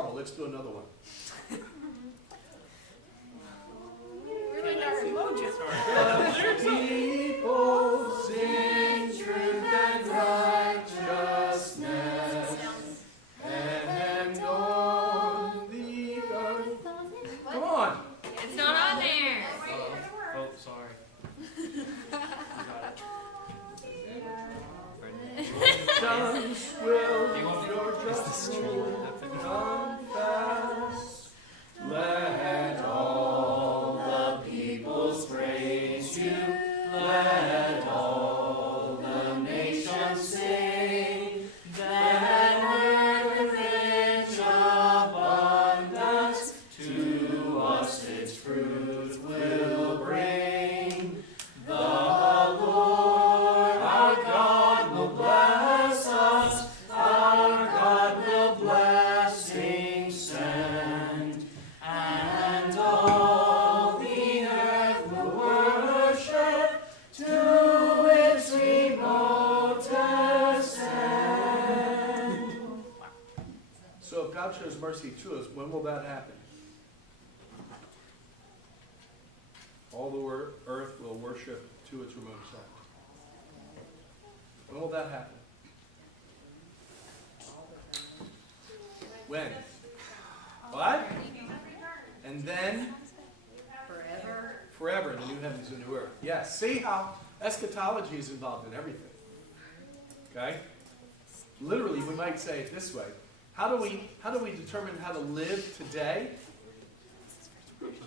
marvel. Let's do another one. People sing truth and righteousness, and on the earth. Come on. It's not on there. Oh, sorry. Sons will your just rule come fast. Let all the peoples praise you. Let all the nations sing. Then with rich abundance to us its fruit will bring. The Lord our God will bless us. Our God will blessings send. And all the earth will worship to its remotest end. So if God shows mercy to us, when will that happen? All the earth will worship to its remotest end. When will that happen? When? What? And then? Forever. Forever in the new heavens and new earth. Yes. See how eschatology is involved in everything. Okay? Literally, we might say it this way. How do we determine how to live today?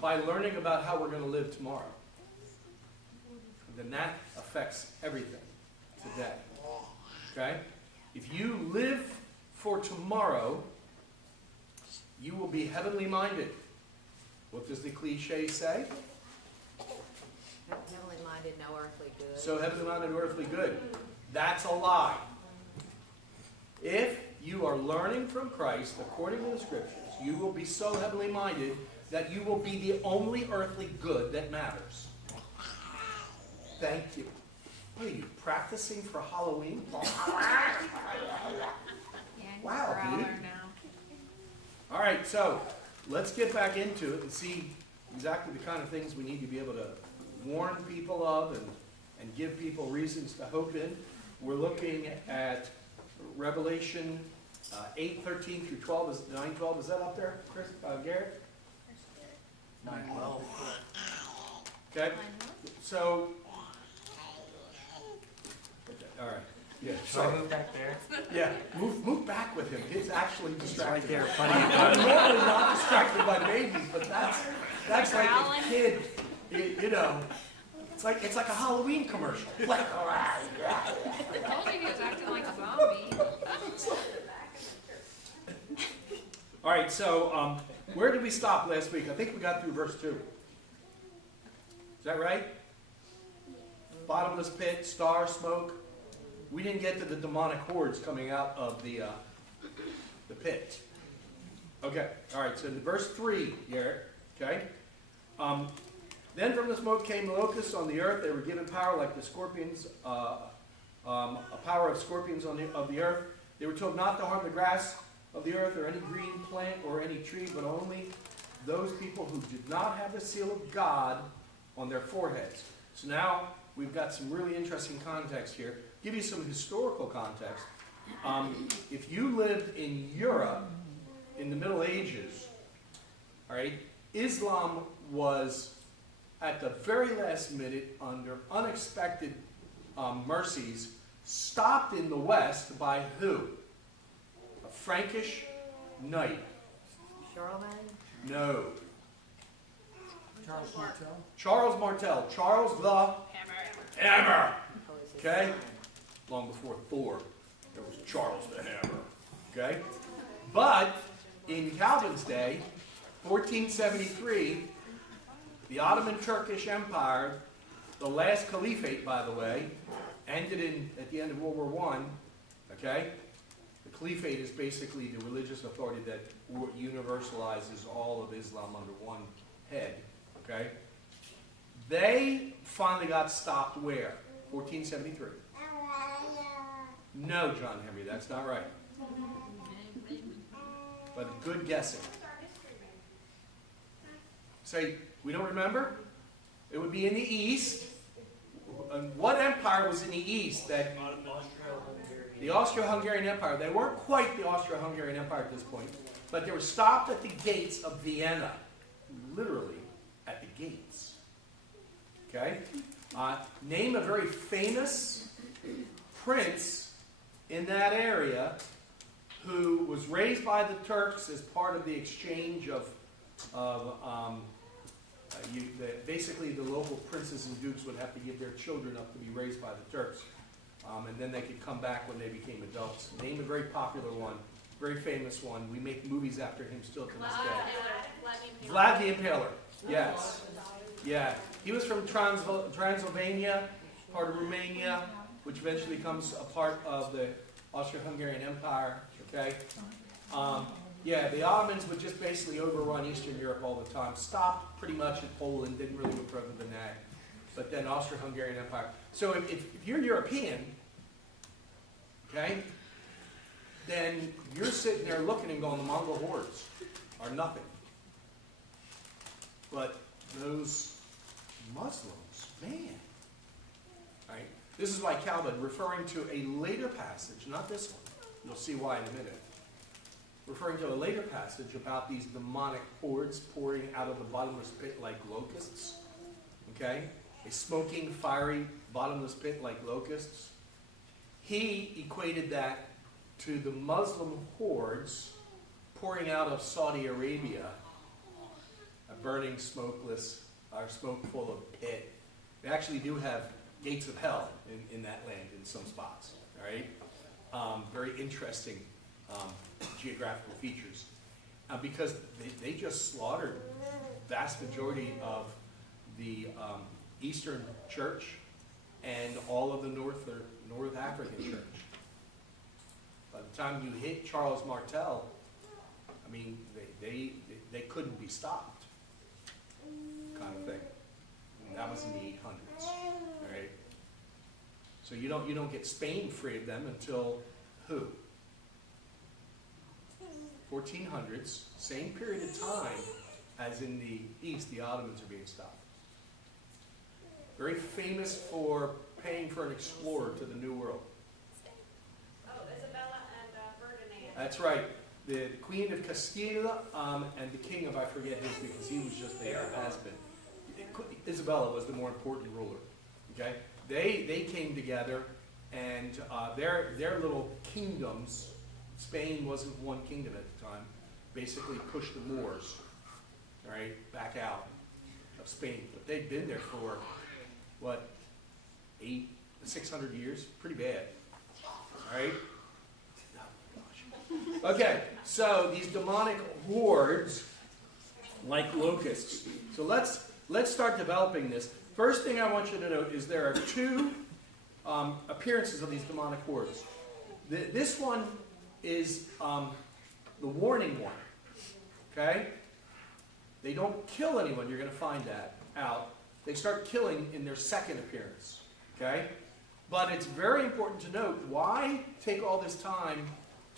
By learning about how we're going to live tomorrow. And then that affects everything today. Okay? If you live for tomorrow, you will be heavenly minded. What does the cliche say? Heavenly minded, no earthly good. So heavenly minded, no earthly good. That's a lie. If you are learning from Christ according to the Scriptures, you will be so heavenly minded that you will be the only earthly good that matters. Thank you. What are you, practicing for Halloween? Wow, dude. All right, so let's get back into it and see exactly the kind of things we need to be able to warn people of and give people reasons to hope in. We're looking at Revelation 8:13 through 12, 9:12. Is that up there, Chris, Garrett? 9:12. Okay, so, okay, all right. Yeah, Should I sorry. move back there? Yeah, move back with him. He's actually distracted. Right there, funny. I'm normally not distracted by babies, but that's like a kid. You know, it's like a Halloween commercial. Like, I told you he was acting like a zombie. all right, so where did we stop last week? I think we got through verse 2. Is that right? Bottomless pit, star, smoke. We didn't get to the demonic hordes coming out of the pit. Okay, all right, so in verse 3, Garrett, okay? Then from the smoke came locusts on the earth. They were given power like the scorpions, a power of scorpions of the earth. They were told not to harm the grass of the earth or any green plant or any tree, but only those people who did not have the seal of God on their foreheads. So now we've got some really interesting context here. Give you some historical context. If you lived in Europe in the Middle Ages, all right, Islam was at the very last minute, under unexpected mercies, stopped in the West by who? A Frankish knight. Charlemagne? No. Charles Martel. Charles Martel. Charles the Hammer. Okay? Long before Thor, there was Charles the Hammer. Okay? But in Calvin's day, 1473, the Ottoman Turkish Empire, the last caliphate, by the way, ended at the end of World War I. Okay? The caliphate is basically the religious authority that universalizes all of Islam under one head. Okay? They finally got stopped where? 1473. No, John Henry, that's not right. but good guessing. Say, we don't remember? It would be in the east. And what empire was in the east that the Austro-Hungarian Empire? They weren't quite the Austro-Hungarian Empire at this point, but they were stopped at the gates of Vienna. Literally, at the gates. Okay? Name a very famous prince in that area who was raised by the Turks as part of the exchange of basically the local princes and dukes would have to give their children up to be raised by the Turks. And then they could come back when they became adults. Name a very popular one, very famous one. We make movies after him still to this day. Vlad the Impaler. Yes. Yeah. He was from Transylvania, part of Romania, which eventually becomes a part of the Austro-Hungarian Empire. Okay? Yeah, the Ottomans would just basically overrun Eastern Europe all the time. Stopped pretty much at Poland, didn't really go further than that. But then Austro-Hungarian Empire. So if you're European, okay, then you're sitting there looking and going, the Mongol hordes are nothing. But those Muslims, man. Right? This is why Calvin, referring to a later passage, not this one, you'll see why in a minute, referring to a later passage about these demonic hordes pouring out of the bottomless pit like locusts. Okay? A smoking, fiery, bottomless pit like locusts. He equated that to the Muslim hordes pouring out of Saudi Arabia, a burning, smokeless, or smoke-full of pit. They actually do have gates of hell in that land in some spots. All right? Very interesting geographical features. Because they just slaughtered vast majority of the Eastern Church and all of the North African Church. By the time you hit Charles Martel, I mean, they couldn't be stopped, kind of thing. And that was in the 800s, right? So you don't get Spain free of them until who? 1400s, same period of time as in the East, the Ottomans are being stopped. Very famous for paying for an explorer to the New World. Oh, Isabella and Ferdinand. That's right. The Queen of Castile and the King of, I forget his because he was just their husband. Isabella was the more important ruler. Okay, they came together, and their little kingdoms. Spain wasn't one kingdom at the time. Basically, pushed the Moors, right, back out of Spain. But they'd been there for what, 600 years? Pretty bad. All right. Oh, gosh. Okay, so these demonic hordes, like locusts. So let's start developing this. First thing I want you to note is there are two appearances of these demonic hordes. This one is the warning one. Okay? They don't kill anyone. You're going to find that out. They start killing in their second appearance. Okay? But it's very important to note, why take all this time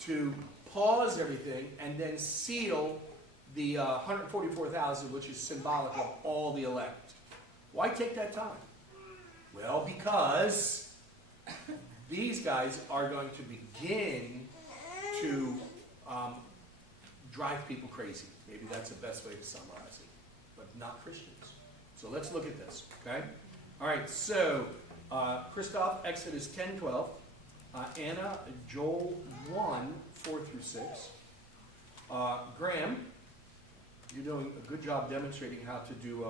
to pause everything and then seal the 144,000, which is symbolic of all the elect? Why take that time? Well, because these guys are going to begin to drive people crazy. Maybe that's the best way to summarize it. But not Christians. So let's look at this, okay? All right, so Christoph, Exodus 10:12. Anna, Joel 1, 4 through 6. Graham, you're doing a good job demonstrating how to do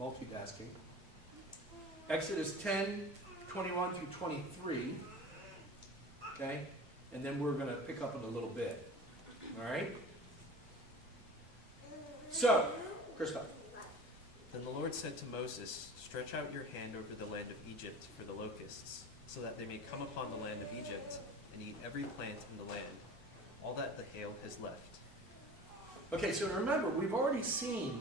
multitasking. Exodus 10, 21 through 23. Okay? And then we're going to pick up in a little bit. All right? So, Christoph. Then the Lord said to Moses, "Stretch out your hand over the land of Egypt for the locusts, so that they may come upon the land of Egypt and eat every plant in the land, all that the hail has left." Okay, so remember, we've already seen,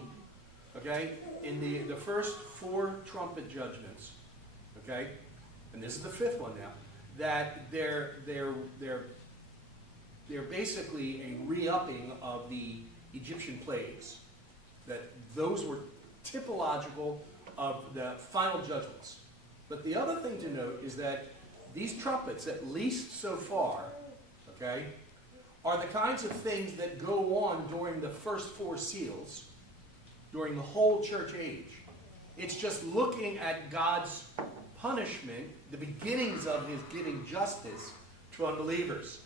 okay, in the first 4 trumpet judgments, okay, and this is the 5th one now, that they're they're basically a re-upping of the Egyptian plagues. That those were typological of the final judgments. But the other thing to note is that these trumpets, at least so far, okay, are the kinds of things that go on during the first 4 seals, during the whole church age. It's just looking at God's punishment, the beginnings of his giving justice to unbelievers.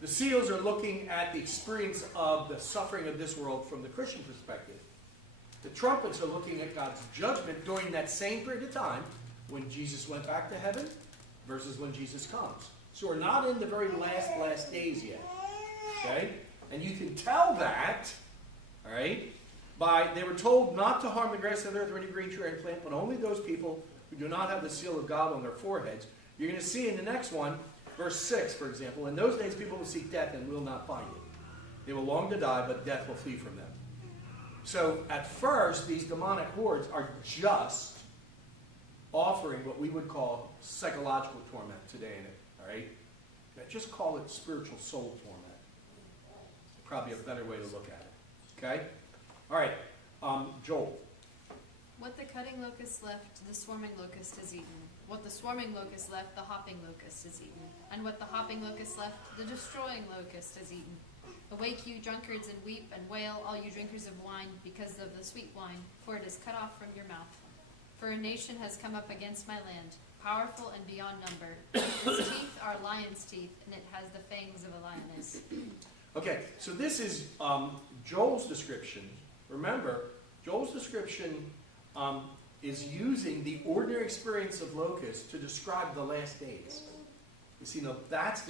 The seals are looking at the experience of the suffering of this world from the Christian perspective. The trumpets are looking at God's judgment during that same period of time when Jesus went back to heaven versus when Jesus comes. So we're not in the very last days yet. Okay? And you can tell that, all right, by they were told not to harm the grass of the earth or any green tree or any plant, but only those people who do not have the seal of God on their foreheads. You're going to see in the next one, verse 6, for example, in those days people will seek death and will not find it. They will long to die, but death will flee from them. So at first, these demonic hordes are just offering what we would call psychological torment today in it. All right? Just call it spiritual soul torment. Probably a better way to look at it. Okay? All right. Joel. What the cutting locust left, the swarming locust has eaten. What the swarming locust left, the hopping locust has eaten. And what the hopping locust left, the destroying locust has eaten. Awake, you drunkards, and weep and wail, all you drinkers of wine, because of the sweet wine, for it is cut off from your mouth. For a nation has come up against my land, powerful and beyond number. Its teeth are lion's teeth, and it has the fangs of a lioness. Okay, so this is Joel's description. Remember, Joel's description is using the ordinary experience of locusts to describe the last days. You see, now that's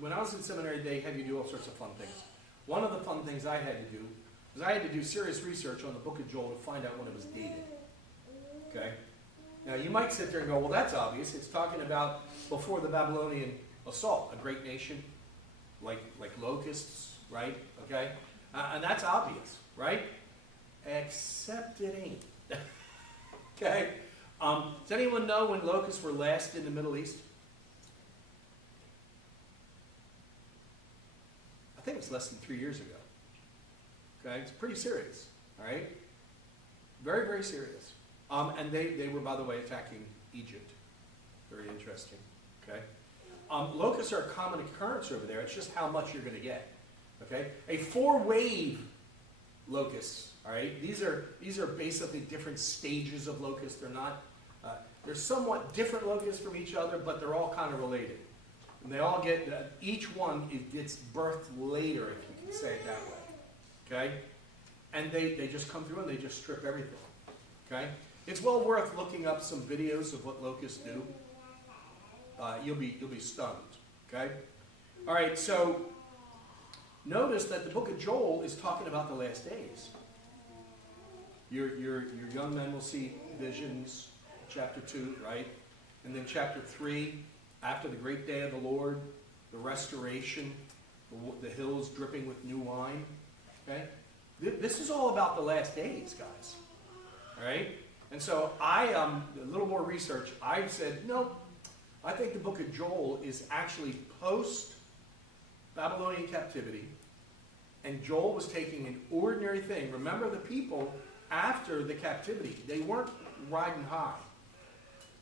when I was in seminary, they had you do all sorts of fun things. One of the fun things I had to do was I had to do serious research on the book of Joel to find out when it was dated. Okay? Now, you might sit there and go, well, that's obvious. It's talking about before the Babylonian assault, a great nation, like locusts, right? Okay? And that's obvious, right? Except it ain't. Okay? Does anyone know when locusts were last in the Middle East? I think it was less than 3 years ago. Okay? It's pretty serious, all right? Very, very serious. And they were, by the way, attacking Egypt. Very interesting, okay? Locusts are a common occurrence over there. It's just how much you're going to get, okay? A 4-wave locusts, all right? These are basically different stages of locusts. They're not, they're somewhat different locusts from each other, but they're all kind of related. And they all get, each one gets birthed later, if you can say it that way, okay? And they just come through and they just strip everything, okay? It's well worth looking up some videos of what locusts do. You'll be stunned, okay? All right, so notice that the book of Joel is talking about the last days. Your young men will see visions, chapter 2, right? And then chapter 3, after the great day of the Lord, the restoration, the hills dripping with new wine, okay? This is all about the last days, guys, all right? And so a little more research, I said, no, I think the book of Joel is actually post-Babylonian captivity, and Joel was taking an ordinary thing. Remember, the people after the captivity, they weren't riding high.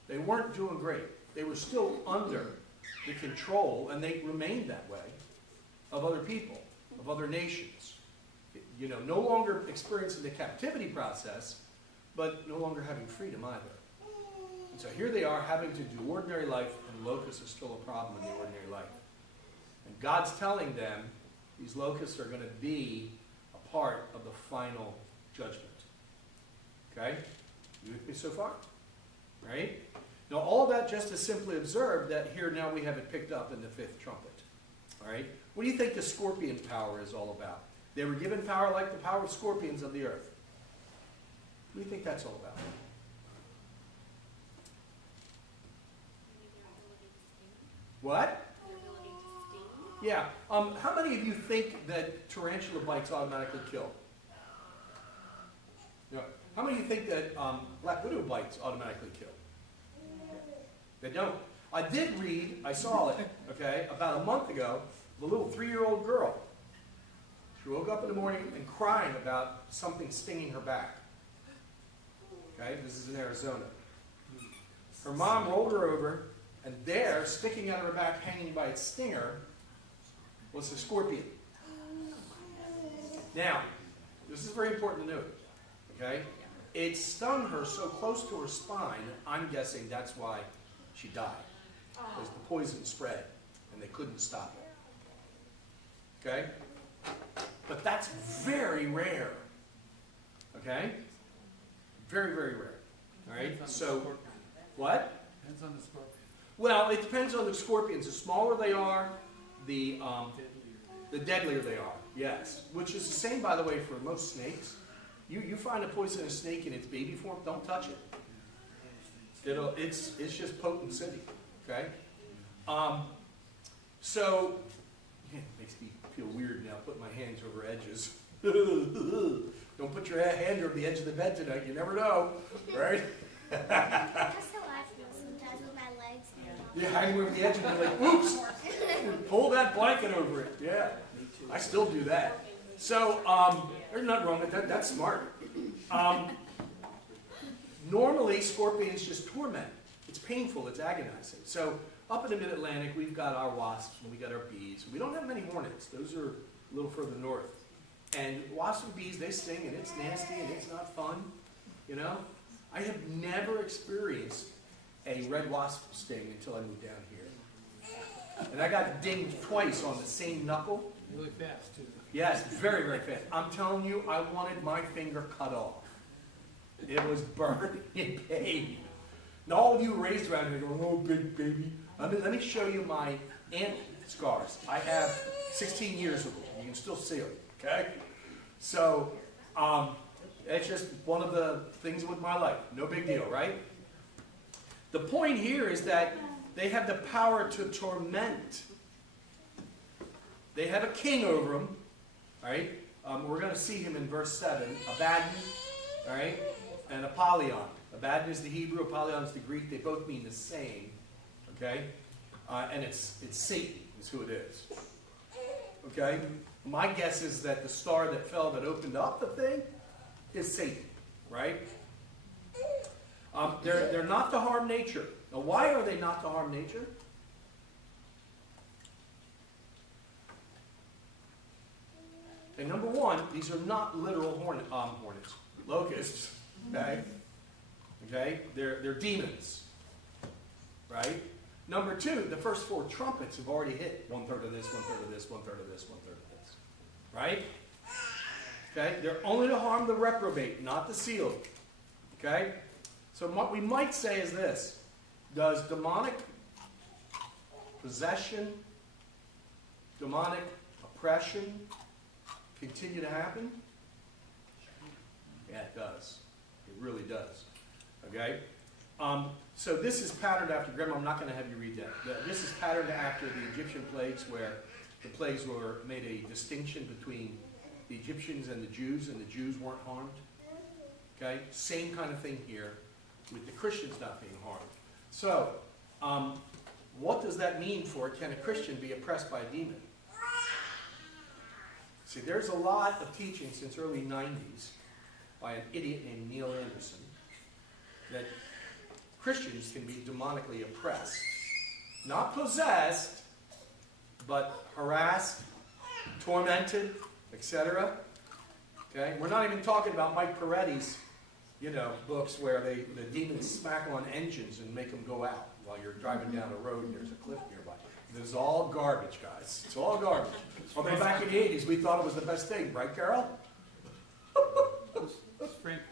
They weren't doing great. They were still under the control, and they remained that way, of other people, of other nations. You know, no longer experiencing the captivity process, but no longer having freedom either. And so here they are having to do ordinary life, and locusts are still a problem in the ordinary life. And God's telling them these locusts are going to be a part of the final judgment. Okay? You with me so far? Right? Now, all that just to simply observe that here now we have it picked up in the 5th trumpet. All right? What do you think the scorpion power is all about? They were given power like the power of scorpions of the earth. What do you think that's all about? What? Yeah. How many of you think that tarantula bites automatically kill? No. How many of you think that black widow bites automatically kill? They don't. I did read, I saw it, okay, about a month ago, of a little 3-year-old girl. She woke up in the morning and crying about something stinging her back. Okay, this is in Arizona. Her mom rolled her over, and there, sticking out of her back, hanging by its stinger, was a scorpion. Now, this is very important to note. Okay, it stung her so close to her spine. I'm guessing that's why she died, because the poison spread, and they couldn't stop it. Okay, but that's very rare. Okay, very, very rare. All right, so what? Depends on the scorpion. Well, it depends on the scorpions. The smaller they are, the deadlier they are. Yes, which is the same, by the way, for most snakes. You find a poisonous snake in its baby form, don't touch it. It's just potency. Okay. So it makes me feel weird now putting my hands over edges. Don't put your hand over the edge of the bed tonight. You never know, right? That's how I feel sometimes with my legs hanging off. You hang over the edge and you're like, whoops! Pull that blanket over it. Yeah, I still do that. So there's nothing wrong with that. That's smart. Normally, scorpions just torment. It's painful. It's agonizing. So up in the Mid-Atlantic, we've got our wasps and we got our bees. We don't have many hornets. Those are a little further north. And wasps and bees, they sting, and it's nasty, and it's not fun. You know, I have never experienced a red wasp sting until I moved down here. And I got dinged twice on the same knuckle. Really fast, too. Yes, very, very fast. I'm telling you, I wanted my finger cut off. It was burning in pain. And all of you raised around here going, oh, big baby. Let me show you my ant scars. I have 16 years of them. You can still see them, okay? So, it's just one of the things with my life. No big deal, right? The point here is that they have the power to torment. They have a king over them, all right? We're going to see him in verse 7. Abaddon, all right, and Apollyon. Abaddon is the Hebrew, Apollyon is the Greek. They both mean the same, okay? And it's Satan is who it is, okay? My guess is that the star that fell that opened up the thing is Satan, right? They're not to harm nature. Now, why are they not to harm nature? Okay, number one, these are not literal hornets, locusts. Okay, okay, they're demons, right? Number two, the first 4 trumpets have already hit 1/3 of this, 1/3 of this, 1/3 of this, 1/3 of this, right? Okay, they're only to harm the reprobate, not the sealed. Okay, so what we might say is this: does demonic possession, demonic oppression continue to happen? Yeah, it does. It really does. Okay? So this is patterned after, Grandma, I'm not going to have you read that. This is patterned after the Egyptian plagues, where the plagues made a distinction between the Egyptians and the Jews weren't harmed. Okay? Same kind of thing here with the Christians not being harmed. So, what does that mean for, can a Christian be oppressed by a demon? See, there's a lot of teaching since early 90s by an idiot named Neil Anderson that Christians can be demonically oppressed. Not possessed, but harassed, tormented, etc. Okay? We're not even talking about Mike Peretti's, books where the demons smack on engines and make them go out while you're driving down a road and there's a cliff nearby. This is all garbage, guys. It's all garbage. Although back in the 80s, we thought it was the best thing, right, Carol? It's Frank.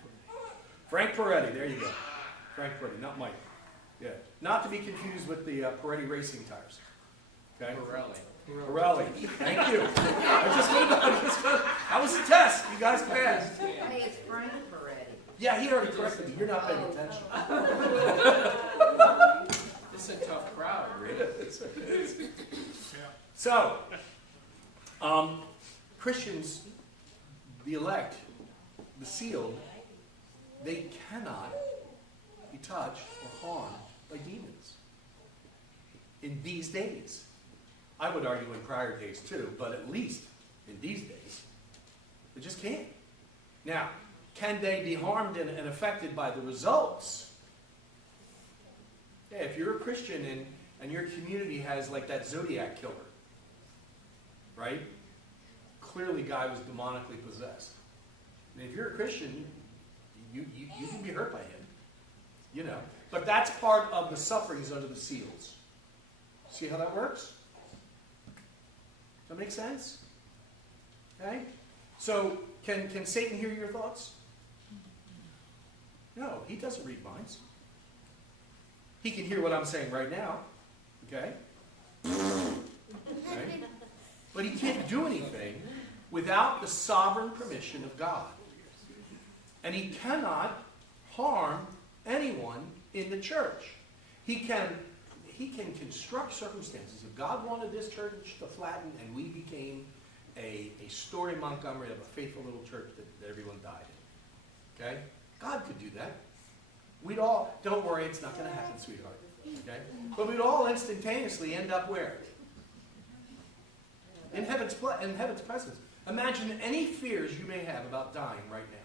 Frank Peretti, there you go. Frank Peretti, not Mike. Yeah, not to be confused with the Peretti racing tires. Okay. Pirelli. Thank you. That was a test. You guys passed. Hey, it's Frank Peretti. Yeah, he already corrected me. You're not paying attention. It's a tough crowd, really. So, Christians, the elect, the sealed, they cannot be touched or harmed by demons in these days. I would argue in prior days too, but at least in these days, they just can't. Now, can they be harmed and affected by the results? Yeah, if you're a Christian and your community has like that Zodiac killer, right? Clearly guy was demonically possessed. And if you're a Christian, you can be hurt by him. You know. But that's part of the sufferings under the seals. See how that works? Does that make sense? Okay? So, can Satan hear your thoughts? No, he doesn't read minds. He can hear what I'm saying right now. Okay? Okay? But he can't do anything without the sovereign permission of God. And he cannot harm anyone in the church. He can construct circumstances. If God wanted this church to flatten and we became a Story Montgomery of a faithful little church that everyone died in. Okay? God could do that. We'd all, don't worry, it's not going to happen, sweetheart. Okay? But we'd all instantaneously end up where? In heaven's presence. Imagine any fears you may have about dying right now.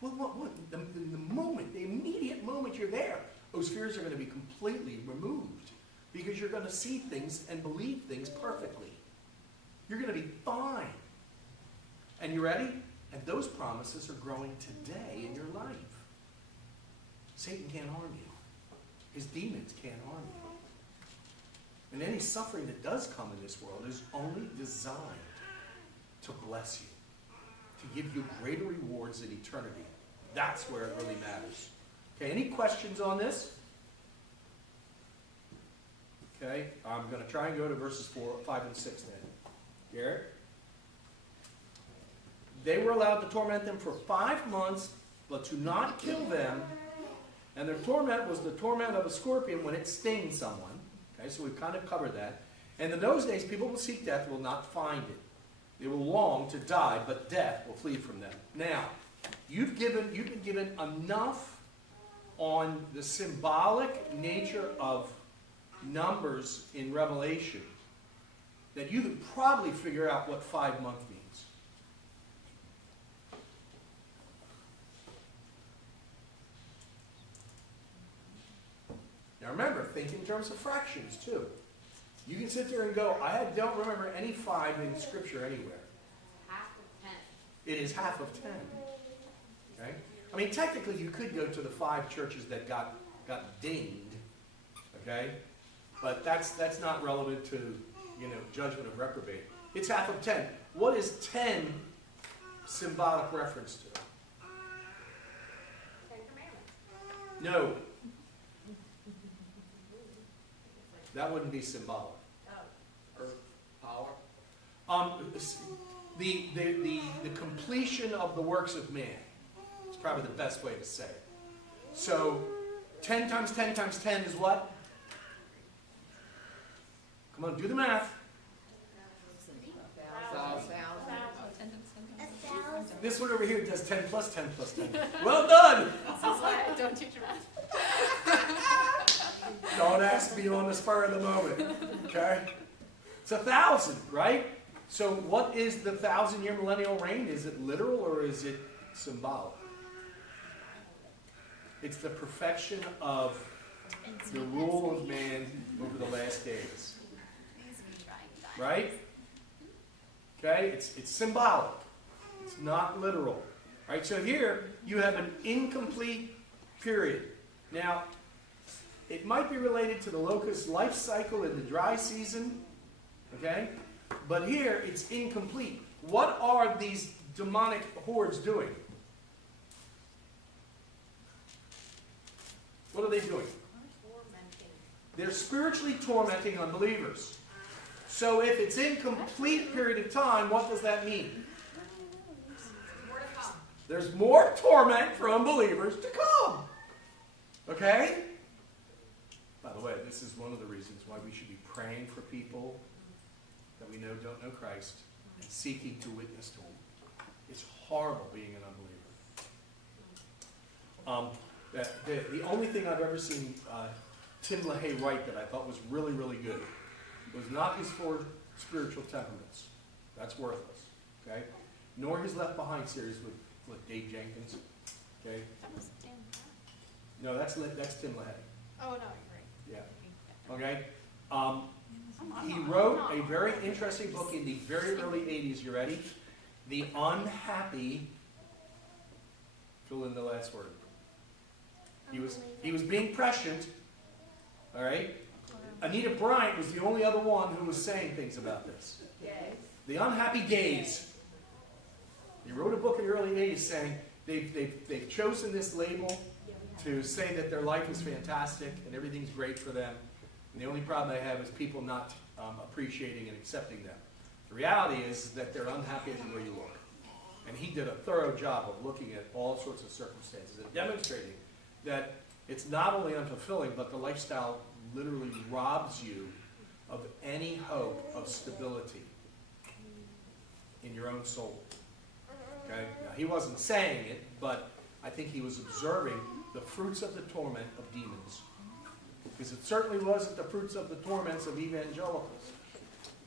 Well, the immediate moment you're there, those fears are going to be completely removed because you're going to see things and believe things perfectly. You're going to be fine. And you ready? And those promises are growing today in your life. Satan can't harm you. His demons can't harm you. And any suffering that does come in this world is only designed to bless you, to give you greater rewards in eternity. That's where it really matters. Okay, any questions on this? Okay, I'm going to try and go to verses 4, 5, and 6 then. Garrett? They were allowed to torment them for 5 months, but to not kill them. And their torment was the torment of a scorpion when it stings someone. Okay, so we've kind of covered that. And in those days, people will seek death, will not find it. They will long to die, but death will flee from them. Now, you've been given enough on the symbolic nature of numbers in Revelation that you could probably figure out what 5 months means. Now remember, think in terms of fractions too. You can sit there and go, I don't remember any 5 in Scripture anywhere. Half of 10. It is half of 10. Okay? I mean, technically you could go to the 5 churches that got dinged. Okay? But that's not relevant to, judgment of reprobate. It's half of 10. What is 10 symbolic reference to? 10 Commandments. No. That wouldn't be symbolic. Oh. Earth, power. The completion of the works of man is probably the best way to say it. So, 10 times 10 times 10 is what? Come on, do the math. 1,000. This one over here does 10 plus 10 plus 10. Well done! Don't teach your math. Don't ask me on the spur of the moment. Okay? It's 1,000, right? So what is the 1,000-year millennial reign? Is it literal or is it symbolic? It's the perfection of the rule of man over the last days. Right? Okay? It's symbolic. It's not literal. Right? So here you have an incomplete period. Now, it might be related to the locust life cycle in the dry season. Okay? But here it's incomplete. What are these demonic hordes doing? What are they doing? Tormenting. They're spiritually tormenting unbelievers. So if it's incomplete period of time, what does that mean? More to come. There's more torment for unbelievers to come. Okay? By the way, this is one of the reasons why we should be praying for people that we know don't know Christ and seeking to witness to them. It's horrible being an unbeliever. The only thing I've ever seen Tim LaHaye write that I thought was really, really good was not his four spiritual temperaments. That's worthless. Okay? Nor his Left Behind series with Dave Jenkins. Okay? That was Dan Brown. No, that's Tim LaHaye. Oh, no, you're right. Yeah. Okay? He wrote a very interesting book in the very early 80s. You ready? The Unhappy. Fill in the last word. He was being prescient. All right? Anita Bryant was the only other one who was saying things about this. Yes. The Unhappy Gays. He wrote a book in the early 80s saying they've chosen this label to say that their life is fantastic and everything's great for them. And the only problem they have is people not appreciating and accepting them. The reality is that they're unhappy everywhere you look. And he did a thorough job of looking at all sorts of circumstances and demonstrating that it's not only unfulfilling, but the lifestyle literally robs you of any hope of stability in your own soul. Okay? Now, he wasn't saying it, but I think he was observing the fruits of the torment of demons. Because it certainly wasn't the fruits of the torments of evangelicals.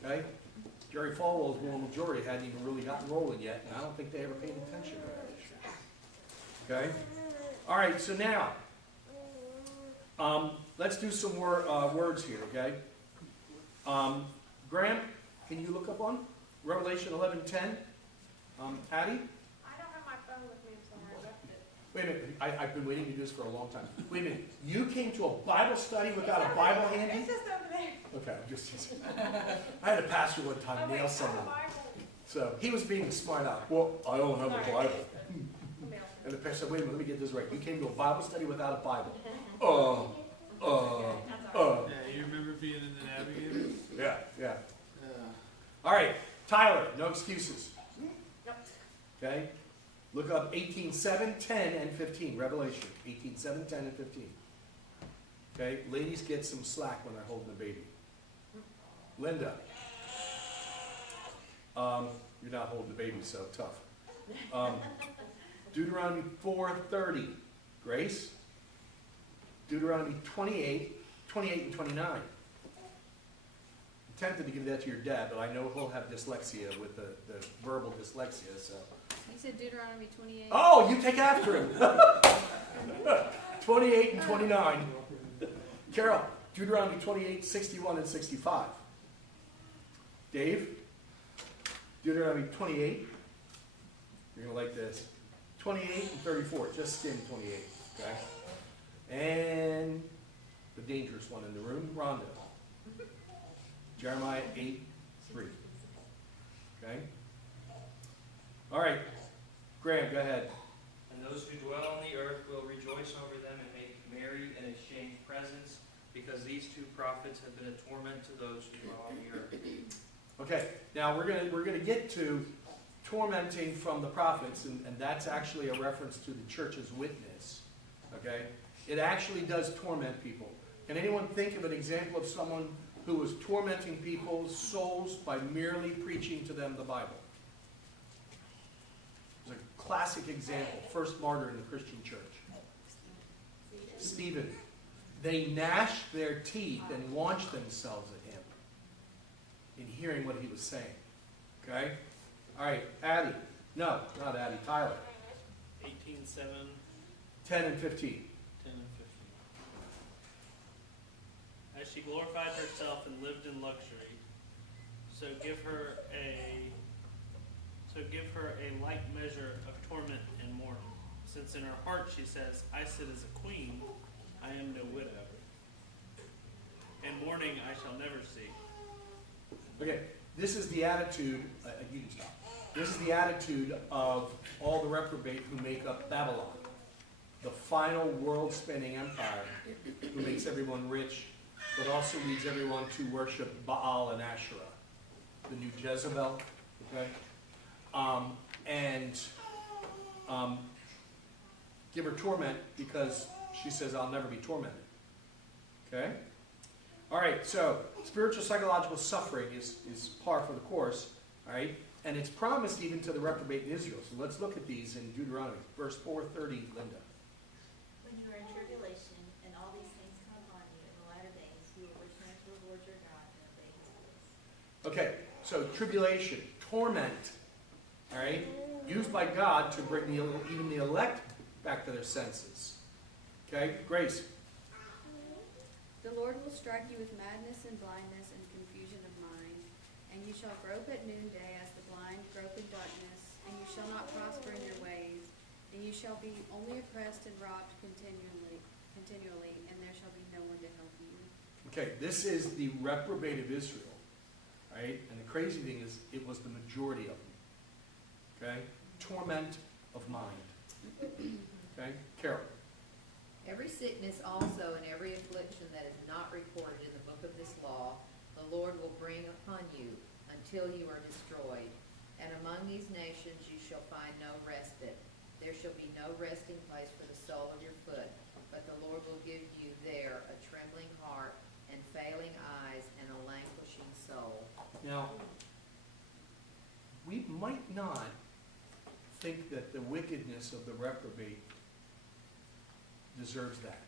Okay? Jerry Falwell's moral majority hadn't even really gotten rolling yet, and I don't think they ever paid attention to that issue. Okay? All right, so now, let's do some more words here, okay? Graham, can you look up on Revelation 11:10? Hattie? I don't have my phone with me, so I left it. Wait a minute, I've been waiting to do this for a long time. Wait a minute, you came to a Bible study without a Bible handy? It's just over there. Okay, I'm just I had a pastor one time Oh, wait, nail I have a someone. Bible. So he was being smart out. Well, I don't have a Sorry. Bible. Email. And the pastor said, wait a minute, let me get this right. You came to a Bible study without a Bible. That's all right. Yeah, you remember being in the Navigators? Yeah, yeah. Yeah. All right, Tyler, no excuses. Nope. Okay? Look up 18:7, 10, and 15. Revelation 18:7, 10, and 15. Okay? Ladies get some slack when they're holding a baby. Linda. You're not holding the baby, so tough. Deuteronomy 4:30. Grace. Deuteronomy 28 and 29. I'm tempted to give that to your dad, but I know he'll have dyslexia with the verbal dyslexia, so. You said Deuteronomy 28. Oh, you take after him. 28 and 29. Carol, Deuteronomy 28, 61 and 65. Dave, Deuteronomy 28. You're going to like this. 28 and 34. Just skim 28. Okay? And the dangerous one in the room, Rhonda. Jeremiah 8, 3. Okay? All right. Graham, go ahead. And those who dwell on the earth will rejoice over them and make merry and exchange presents, because these two prophets have been a torment to those who dwell on the earth. Okay, now we're gonna get to tormenting from the prophets, and that's actually a reference to the church's witness. Okay? It actually does torment people. Can anyone think of an example of someone who was tormenting people's souls by merely preaching to them the Bible? There's a classic example, first martyr in the Christian church. Stephen. They gnashed their teeth and launched themselves at him in hearing what he was saying. Okay? All right, Addie. No, not Addie, Tyler. 18:7, 10 and 15. 10 and 15. As she glorified herself and lived in luxury, so give her a like measure of torment and mourning. Since in her heart she says, I sit as a queen, I am no widow. And mourning I shall never see. Okay, this is the attitude, you can stop. This is the attitude of all the reprobate who make up Babylon, the final world-spinning empire who makes everyone rich, but also leads everyone to worship Baal and Asherah, the new Jezebel, okay? Give her torment because she says, I'll never be tormented, okay? All right, so spiritual psychological suffering is par for the course, all right? And it's promised even to the reprobate in Israel. So let's look at these in Deuteronomy. Verse 4:30, Linda. When you are in tribulation, and all these things come upon you in the latter days, you will return to the Lord your God and obey his Okay, so tribulation, torment, all right, used by God to bring even the elect back to their senses. Okay, Grace. The Lord will strike you with madness and blindness and confusion of mind, and you shall grope at noonday as the blind grope in darkness, and you shall not prosper in your ways, and you shall be only oppressed and robbed continually, and there shall be no one to help you. Okay, this is the reprobate of Israel, right? And the crazy thing is, it was the majority of them. Okay, torment of mind. Okay, Carol. Every sickness also and every affliction that is not recorded in the book of this law, the Lord will bring upon you until you are destroyed. And among these nations you shall find no respite. There shall be no resting place for the sole of your foot, but the Lord will give you there a trembling heart and failing eyes and a languishing soul. Now, we might not think that the wickedness of the reprobate deserves that.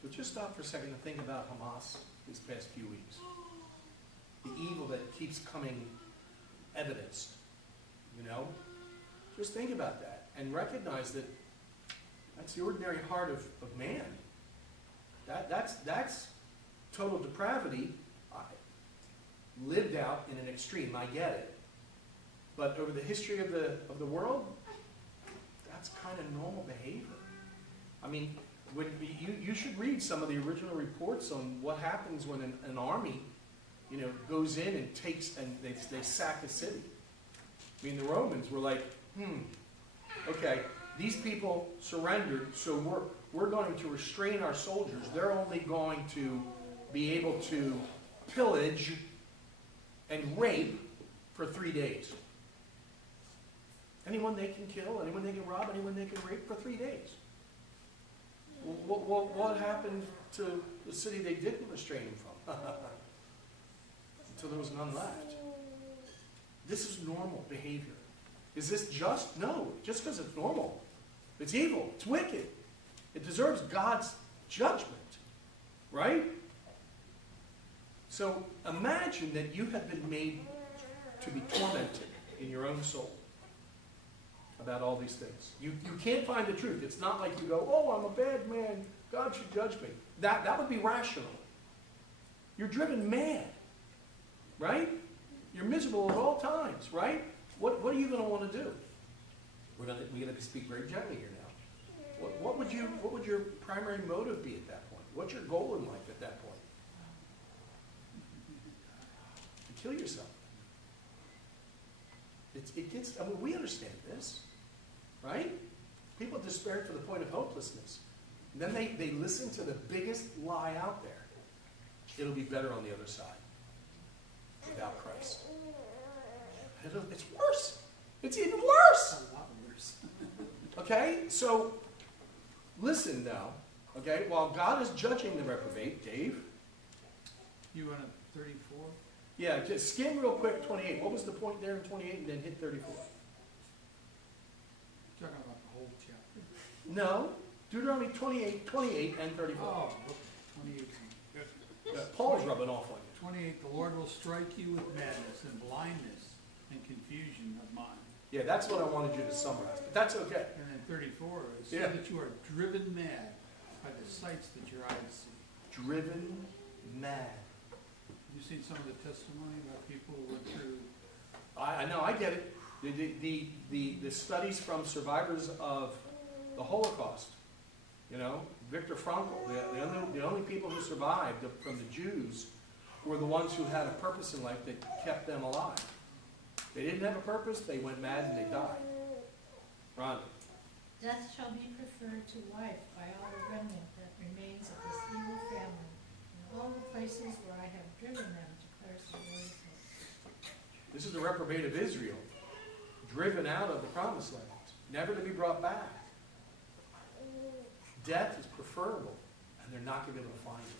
But just stop for a second and think about Hamas these past few weeks. The evil that keeps coming evidenced, you know? Just think about that and recognize that that's the ordinary heart of man. That's total depravity lived out in an extreme. I get it. But over the history of the world, that's kind of normal behavior. I mean, you should read some of the original reports on what happens when an army, you know, goes in and takes, and they sack a city. I mean, the Romans were like, okay, these people surrendered, so we're going to restrain our soldiers. They're only going to be able to pillage and rape for 3 days. Anyone they can kill, anyone they can rob, anyone they can rape for 3 days. What happened to the city they didn't restrain him from? Until there was none left. This is normal behavior. Is this just? No, just because it's normal. It's evil. It's wicked. It deserves God's judgment. Right? So imagine that you have been made to be tormented in your own soul about all these things. You can't find the truth. It's not like you go, oh, I'm a bad man. God should judge me. That would be rational. You're driven mad. Right? You're miserable at all times. Right? What are you going to want to do? We're going to speak very gently here now. What would your primary motive be at that point? What's your goal in life at that point? To kill yourself. It gets. I mean, we understand this. Right? People despair to the point of hopelessness. And then they listen to the biggest lie out there. It'll be better on the other side without Christ. It's worse. It's even worse. A lot worse. Okay? So, listen now. Okay? While God is judging the reprobate, Dave. You want a 34? Yeah, just skim real quick 28. What was the point there in 28 and then hit 34? Talking about the whole chapter. No. Deuteronomy 28 and 34. Oh, 28. Paul's rubbing off on you. 28, the Lord will strike you with madness and blindness and confusion of mind. Yeah, that's what I wanted you to summarize. But that's okay. And then 34 is so Yeah. that you are driven mad by the sights that your eyes see. Driven mad. You seen some of the testimony about people who went through. I know, I get it. The studies from survivors of the Holocaust, you know, Viktor Frankl, the only people who survived from the Jews were the ones who had a purpose in life that kept them alive. They didn't have a purpose, they went mad and they died. Rhonda. Death shall be preferred to life by all the remnant that remains of this evil family, in all the places where I have driven them, declares the Lord. This is the reprobate of Israel, driven out of the promised land, never to be brought back. Death is preferable, and they're not going to be able to find it.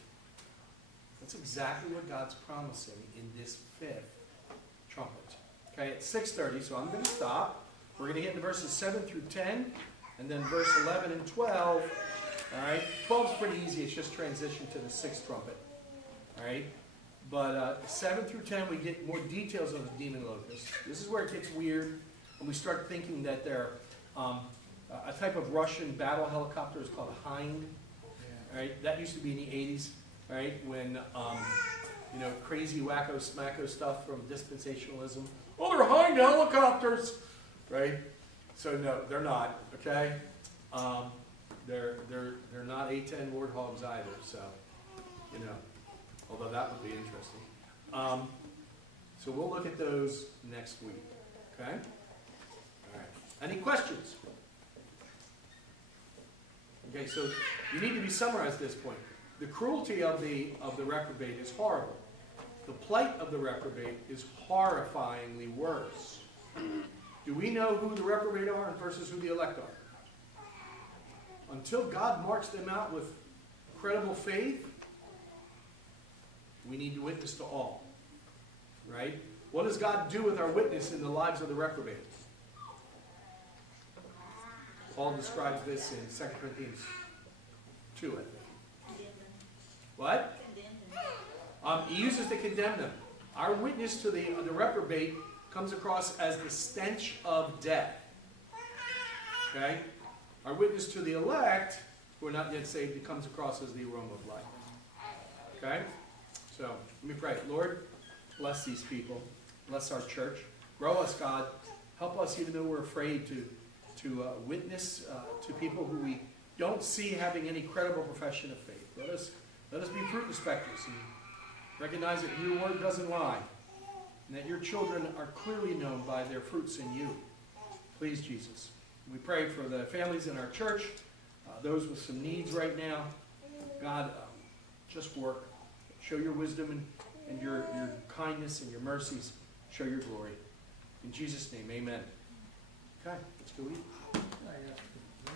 That's exactly what God's promising in this fifth trumpet. Okay, it's 6:30, so I'm going to stop. We're going to get into verses 7 through 10, and then verse 11 and 12. All right, 12 is pretty easy. It's just transition to the sixth trumpet. All right, But 7 through 10, we get more details on the demon locusts. This is where it gets weird, and we start thinking that they're a type of Russian battle helicopter is called a Hind. Right? That used to be in the 80s, right? When crazy wacko smacko stuff from dispensationalism. Oh, they're Hind helicopters, right? So no, they're not. Okay, they're not A-10 warthogs either. So although that would be interesting. So we'll look at those next week. Okay. All right. Any questions? Okay, so you need to be summarized at this point. The cruelty of the reprobate is horrible. The plight of the reprobate is horrifyingly worse. Do we know who the reprobate are versus who the elect are? Until God marks them out with credible faith, we need to witness to all. Right? What does God do with our witness in the lives of the reprobate? Paul describes this in 2 Corinthians 2, I think. What? He uses to condemn them. Our witness to the reprobate comes across as the stench of death. Okay? Our witness to the elect, who are not yet saved, it comes across as the aroma of life. Okay? So, let me pray. Lord, bless these people. Bless our church. Grow us, God. Help us, even though we're afraid, to witness to people who we don't see having any credible profession of faith. Let us be fruit inspectors and recognize that your word doesn't lie, and that your children are clearly known by their fruits in you. Please, Jesus. We pray for the families in our church, those with some needs right now. God, just work. Show your wisdom and your kindness and your mercies. Show your glory. In Jesus' name, amen. Okay, let's go eat. I asked the